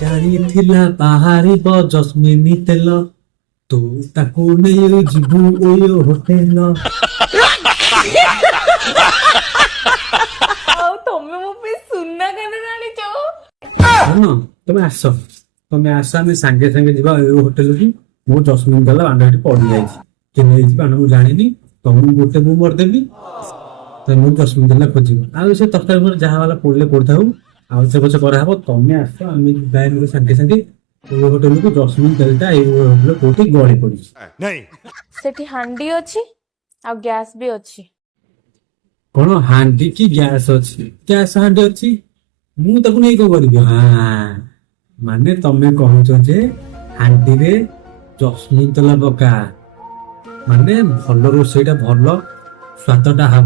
ଜାଣିଥିଲା ବାହାରିବ ଜସ୍ମିନ ତେଲ ତୁ ତାକୁ ନେଇ ଯିବୁ ଓୟୋ ହୋଟେଲ। ଆଉ ତମେ ମୋ ପାଇଁ ସୁନା କାନ ଆଣିଛ? ହଁ ତମେ ଆସ ଆମେ ସାଙ୍ଗେ ସାଙ୍ଗେ ଯିବା ଓୟୋ ହୋଟେଲକୁ। ମୋ ଜସ୍ମିନ ତେଲ ବାଣ୍ଡ ଏଠି ପଡିଯାଇଛି, କିଏ ନେଇଛି ବାଣ୍ଡ ମୁଁ ଜାଣିନି। ତମକୁ ଗୋଟେ ମୁଁ ମରିଦେବି, ତମେ ଜସ୍ମିନ ତେଲ ଖୋଜିବ। ଆଉ ସେ ତରକାରୀ ପରେ ଯାହା ବାଲା ପଡିଲେ ପଡିଥାଉ, ଆଉ ସେ ପଛେ କରାହବ। ତମେ ଆସ ଆମେ ଯିବା ସାଙ୍ଗେ ସାଙ୍ଗେ ଓୟୋ ହୋଟେଲକୁ। ଜସ୍ମିନ ତେଲଟା ଏଇ ହୋଟେଲ କୋଉଠି ଗଳି ପଡିଛି। ସେଠି ହାଣ୍ଡି ଅଛି ଆଉ ଗ୍ୟାସ୍ ବି ଅଛି। କଣ ହାଣ୍ଡି କି ଗ୍ୟାସ୍ ଅଛି? ଗ୍ୟାସ୍ ହାଣ୍ଡି ଅଛି, ମୁଁ ତାକୁ ନେଇ କଣ କରିବି? ହଁ ମାନେ ତମେ କହୁଛ ଯେ ହାଣ୍ଡିରେ ଜସ୍ମିନ ତେଲ ପକା, ମାନେ ଭଲ ରୋଷେଇଟା ଭଲ ସ୍ୱାଦଟା ହବ।